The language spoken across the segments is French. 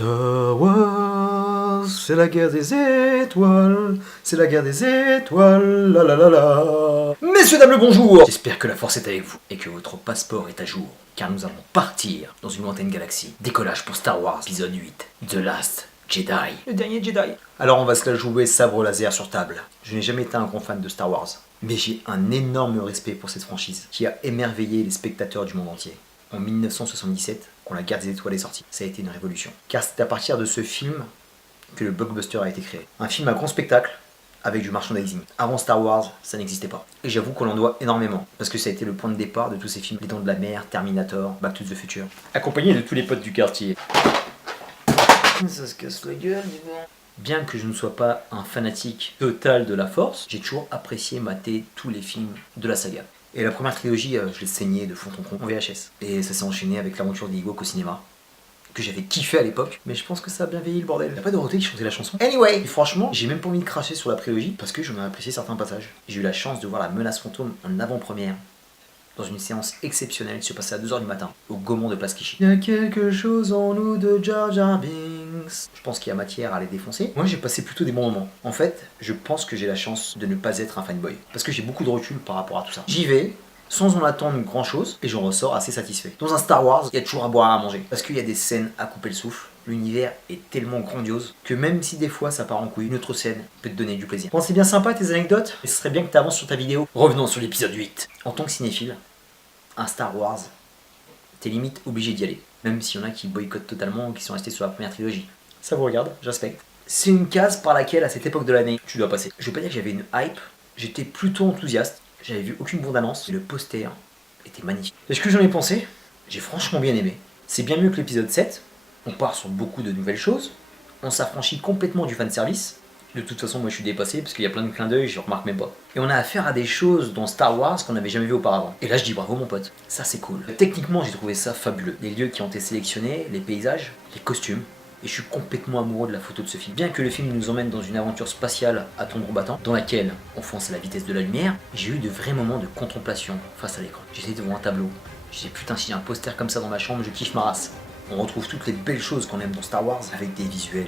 Star Wars, c'est la guerre des étoiles, c'est la guerre des étoiles, la la la la. Messieurs, dames, le bonjour. J'espère que la force est avec vous et que votre passeport est à jour, car nous allons partir dans une lointaine galaxie. Décollage pour Star Wars, épisode 8, The Last Jedi. Le dernier Jedi. Alors on va se la jouer sabre laser sur table. Je n'ai jamais été un grand fan de Star Wars, mais j'ai un énorme respect pour cette franchise, qui a émerveillé les spectateurs du monde entier. En 1977, quand la guerre des étoiles est sortie, ça a été une révolution. Car c'est à partir de ce film que le blockbuster a été créé. Un film à grand spectacle, avec du merchandising. Avant Star Wars, ça n'existait pas. Et j'avoue qu'on l'en doit énormément, parce que ça a été le point de départ de tous ces films. Les Dents de la Mer, Terminator, Back to the Future. Accompagné de tous les potes du quartier. Ça se casse la gueule, dis donc. Bien que je ne sois pas un fanatique total de la Force, j'ai toujours apprécié mater tous les films de la saga. Et la première trilogie, je l'ai saignée de fond en comble en VHS. Et ça s'est enchaîné avec l'aventure d'Ewok au cinéma, que j'avais kiffé à l'époque, mais je pense que ça a bien vieilli le bordel. Y'a pas Dorothée qui chantait la chanson. Anyway, et franchement, j'ai même pas envie de cracher sur la prélogie, parce que j'en ai apprécié certains passages. J'ai eu la chance de voir la menace fantôme en avant-première, dans une séance exceptionnelle qui se passait à 2h du matin, au Gaumont de Place Clichy. Y'a quelque chose en nous de Jar Jar Binks. Je pense qu'il y a matière à les défoncer. Moi j'ai passé plutôt des bons moments. En fait, je pense que j'ai la chance de ne pas être un fanboy, parce que j'ai beaucoup de recul par rapport à tout ça. J'y vais, sans en attendre grand chose, et j'en ressors assez satisfait. Dans un Star Wars, il y a toujours à boire et à manger, parce qu'il y a des scènes à couper le souffle. L'univers est tellement grandiose que même si des fois ça part en couille, une autre scène peut te donner du plaisir. Bon, c'est bien sympa tes anecdotes, mais ce serait bien que tu avances sur ta vidéo. Revenons sur l'épisode 8. En tant que cinéphile, un Star Wars, t'es limite obligé d'y aller. Même s'il y en a qui boycottent totalement ou qui sont restés sur la première trilogie. Ça vous regarde, je respecte. C'est une case par laquelle, à cette époque de l'année, tu dois passer. Je vais pas dire que j'avais une hype, j'étais plutôt enthousiaste. J'avais vu aucune bande-annonce et le poster était magnifique. Et ce que j'en ai pensé, j'ai franchement bien aimé. C'est bien mieux que l'épisode 7, on part sur beaucoup de nouvelles choses, on s'affranchit complètement du fanservice. De toute façon, moi je suis dépassé parce qu'il y a plein de clins d'œil, je remarque même pas. Et on a affaire à des choses dans Star Wars qu'on n'avait jamais vu auparavant. Et là je dis bravo mon pote, ça c'est cool. Techniquement j'ai trouvé ça fabuleux. Les lieux qui ont été sélectionnés, les paysages, les costumes. Et je suis complètement amoureux de la photo de ce film. Bien que le film nous emmène dans une aventure spatiale à tambour battant, dans laquelle on fonce à la vitesse de la lumière, j'ai eu de vrais moments de contemplation face à l'écran. J'étais devant un tableau. Je disais putain, si j'ai un poster comme ça dans ma chambre, je kiffe ma race. On retrouve toutes les belles choses qu'on aime dans Star Wars avec des visuels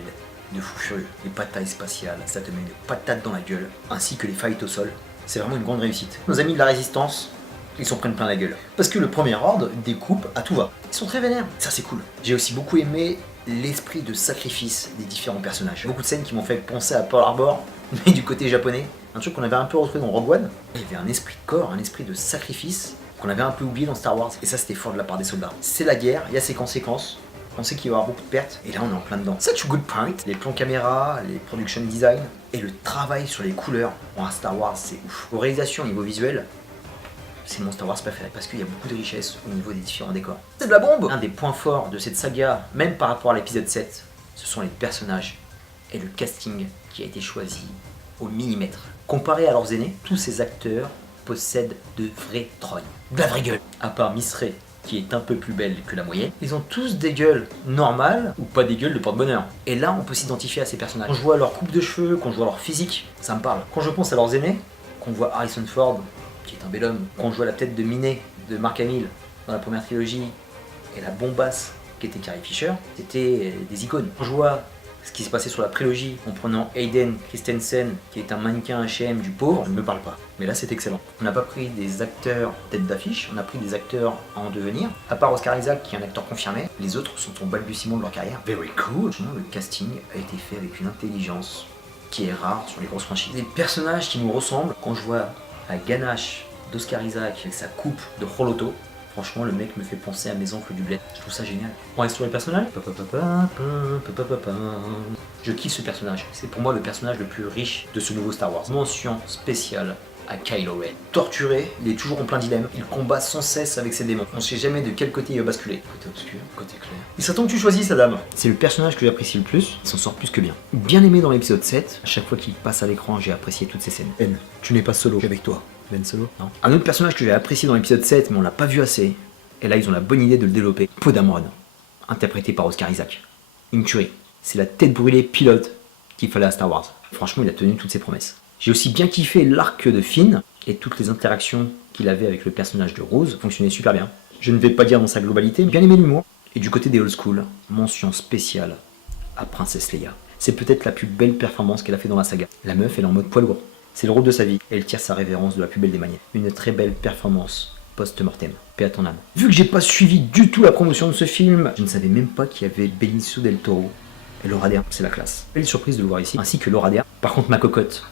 de fou furieux. Les batailles spatiales, ça te met une patate dans la gueule, ainsi que les fights au sol. C'est vraiment une grande réussite. Nos amis de la résistance, ils s'en prennent plein la gueule. Parce que le premier ordre découpe à tout va. Ils sont très vénères, ça c'est cool. J'ai aussi beaucoup aimé l'esprit de sacrifice des différents personnages. Beaucoup de scènes qui m'ont fait penser à Pearl Harbor, mais du côté japonais. Un truc qu'on avait un peu retrouvé dans Rogue One. Il y avait un esprit de corps, un esprit de sacrifice qu'on avait un peu oublié dans Star Wars. Et ça c'était fort de la part des soldats. C'est la guerre, il y a ses conséquences. On sait qu'il va y avoir beaucoup de pertes, et là on est en plein dedans. Such a good point. Les plans caméra, les production design, et le travail sur les couleurs. Bon, Star Wars c'est ouf. Aux réalisations, au niveau visuel, c'est mon Star Wars préféré, parce qu'il y a beaucoup de richesse au niveau des différents décors. C'est de la bombe. Un des points forts de cette saga, même par rapport à l'épisode 7, ce sont les personnages et le casting qui a été choisi au millimètre. Comparé à leurs aînés, tous ces acteurs possèdent de vrais trognes. De la vraie gueule. À part Miss Rey, qui est un peu plus belle que la moyenne, ils ont tous des gueules normales ou pas des gueules de porte-bonheur. Et là, on peut s'identifier à ces personnages. Quand je vois leur coupe de cheveux, quand je vois leur physique, ça me parle. Quand je pense à leurs aînés, qu'on voit Harrison Ford, qui est un bel homme, quand je vois la tête de Minet, de Mark Hamill, dans la première trilogie, et la bombasse qui était Carrie Fisher, c'était des icônes. Quand je vois ce qui se passait sur la prélogie en prenant Hayden Christensen, qui est un mannequin H&M du pauvre, ne me parle pas. Mais là c'est excellent. On n'a pas pris des acteurs tête d'affiche, on a pris des acteurs en devenir. À part Oscar Isaac qui est un acteur confirmé, les autres sont au balbutiement de leur carrière. Very cool. Le casting a été fait avec une intelligence qui est rare sur les grosses franchises. Des personnages qui nous ressemblent. Quand je vois la ganache d'Oscar Isaac avec sa coupe de Holoto, franchement, le mec me fait penser à mes oncles du bled. Je trouve ça génial. On reste sur les personnages. Je kiffe ce personnage. C'est pour moi le personnage le plus riche de ce nouveau Star Wars. Mention spéciale à Kylo Ren. Torturé, il est toujours en plein dilemme. Il combat sans cesse avec ses démons. On sait jamais de quel côté il va basculer. Côté obscur, côté clair. Il serait temps que tu choisisses, sa dame. C'est le personnage que j'apprécie le plus. Il s'en sort plus que bien. Bien aimé dans l'épisode 7. À chaque fois qu'il passe à l'écran, j'ai apprécié toutes ces scènes. Ben, tu n'es pas solo. Je suis avec toi. Ben Solo, non. Un autre personnage que j'ai apprécié dans l'épisode 7, mais on l'a pas vu assez, et là ils ont la bonne idée de le développer, Poe Dameron, interprété par Oscar Isaac. Une tuerie. C'est la tête brûlée pilote qu'il fallait à Star Wars. Franchement, il a tenu toutes ses promesses. J'ai aussi bien kiffé l'arc de Finn, et toutes les interactions qu'il avait avec le personnage de Rose fonctionnaient super bien. Je ne vais pas dire dans sa globalité, mais bien aimé l'humour. Et du côté des old school, mention spéciale à Princesse Leia. C'est peut-être la plus belle performance qu'elle a fait dans la saga. La meuf, elle est en mode poids lourd. C'est le rôle de sa vie. Elle tire sa révérence de la plus belle des manières. Une très belle performance post-mortem. Paix à ton âme. Vu que j'ai pas suivi du tout la promotion de ce film, je ne savais même pas qu'il y avait Benicio del Toro et Laura Dern. C'est la classe. Belle surprise de le voir ici, ainsi que Laura Dern. Par contre, ma cocotte,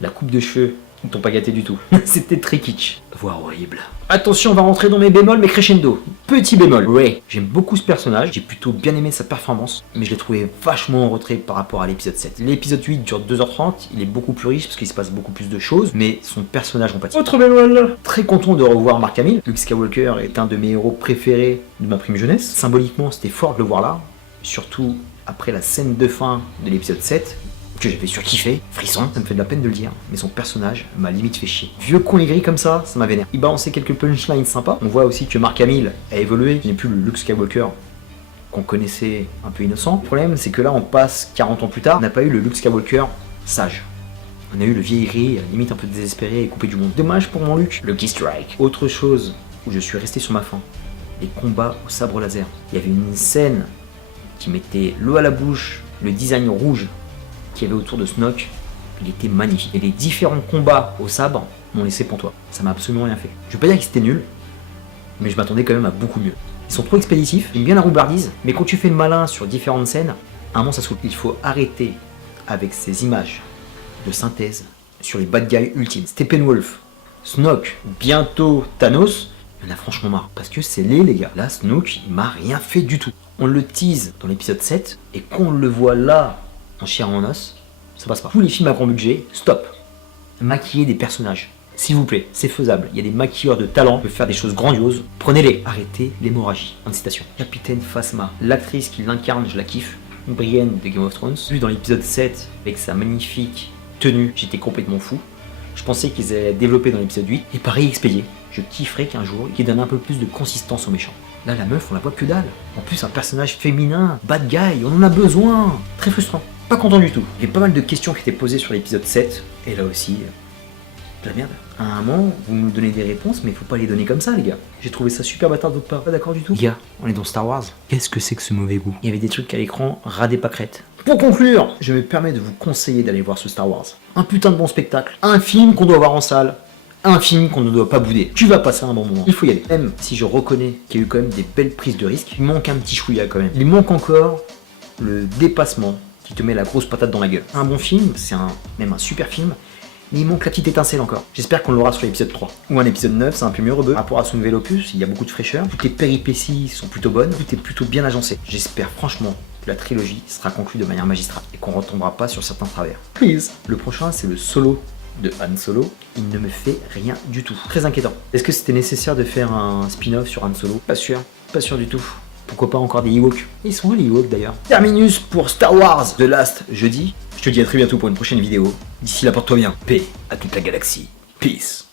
la coupe de cheveux, ils t'ont pas gâté du tout. C'était très kitsch, voire horrible. Attention, on va rentrer dans mes bémols, mais crescendo. Petit bémol, Rey. J'aime beaucoup ce personnage, j'ai plutôt bien aimé sa performance, mais je l'ai trouvé vachement en retrait par rapport à l'épisode 7. L'épisode 8 dure 2h30, il est beaucoup plus riche parce qu'il se passe beaucoup plus de choses, mais son personnage en pâtit. Autre bémol. Très content de revoir Mark Hamill. Luke Skywalker est un de mes héros préférés de ma prime jeunesse. Symboliquement, c'était fort de le voir là, surtout après la scène de fin de l'épisode 7. Que j'avais surkiffé, frisson, ça me fait de la peine de le dire, mais son personnage m'a limite fait chier. Vieux con aigri comme ça m'a vénère. Il balançait quelques punchlines sympas. On voit aussi que Mark Hamill a évolué, il n'est plus le Luke Skywalker qu'on connaissait un peu innocent. Le problème, c'est que là, on passe 40 ans plus tard, on n'a pas eu le Luke Skywalker sage. On a eu le vieil aigri, limite un peu désespéré et coupé du monde. Dommage pour mon Luke. Lucky Strike. Autre chose où je suis resté sur ma faim, les combats au sabre laser. Il y avait une scène qui mettait l'eau à la bouche, le design rouge qu'il y avait autour de Snoke, il était magnifique. Et les différents combats au sabre m'ont laissé pantois. Ça m'a absolument rien fait. Je vais pas dire que c'était nul, mais je m'attendais quand même à beaucoup mieux. Ils sont trop expéditifs, j'aime bien la roubardise, mais quand tu fais le malin sur différentes scènes, à un moment ça saoule. Il faut arrêter avec ces images de synthèse sur les bad guys ultimes. Steppenwolf, Snoke, bientôt Thanos, il y en a franchement marre. Parce que c'est les gars. Là, Snoke, il m'a rien fait du tout. On le tease dans l'épisode 7, et quand on le voit là, en chair en os, ça passe pas. Tous les films à grand budget, stop. Maquiller des personnages, s'il vous plaît, c'est faisable. Il y a des maquilleurs de talent qui peuvent faire des choses grandioses. Prenez-les. Arrêtez l'hémorragie. En citation. Capitaine Phasma, l'actrice qui l'incarne, je la kiffe. Brienne de Game of Thrones. Vu dans l'épisode 7, avec sa magnifique tenue, j'étais complètement fou. Je pensais qu'ils allaient développer dans l'épisode 8. Et pareil, expédié. Je kifferais qu'un jour, ils donnent un peu plus de consistance aux méchants. Là, la meuf, on la voit que dalle. En plus, un personnage féminin, bad guy, on en a besoin. Très frustrant. Pas content du tout. Il y a pas mal de questions qui étaient posées sur l'épisode 7, et là aussi, de la merde. À un moment, vous nous donnez des réponses, mais il faut pas les donner comme ça, les gars. J'ai trouvé ça super bâtard de votre part. Pas d'accord du tout. Les gars, on est dans Star Wars. Qu'est-ce que c'est que ce mauvais goût? Il y avait des trucs à l'écran, ras des pâquerettes. Pour conclure, je me permets de vous conseiller d'aller voir ce Star Wars. Un putain de bon spectacle. Un film qu'on doit voir en salle. Un film qu'on ne doit pas bouder. Tu vas passer un bon moment. Il faut y aller. Même si je reconnais qu'il y a eu quand même des belles prises de risques, il manque un petit chouïa quand même. Il manque encore le dépassement qui te met la grosse patate dans la gueule. Un bon film, c'est même un super film, mais il manque la petite étincelle encore. J'espère qu'on l'aura sur l'épisode 3. Ou un épisode 9, c'est un peu mieux rebeu. Par rapport à son nouvel opus, il y a beaucoup de fraîcheur. Toutes les péripéties sont plutôt bonnes, tout est plutôt bien agencé. J'espère franchement que la trilogie sera conclue de manière magistrale et qu'on ne retombera pas sur certains travers. Please. Le prochain, c'est le solo de Han Solo. Il ne me fait rien du tout. Très inquiétant. Est-ce que c'était nécessaire de faire un spin-off sur Han Solo? Pas sûr. Pas sûr du tout. Pourquoi pas encore des Ewoks? Ils sont où les Ewoks d'ailleurs? Terminus pour Star Wars The Last jeudi. Je te dis à très bientôt pour une prochaine vidéo. D'ici là, porte-toi bien. Paix à toute la galaxie. Peace.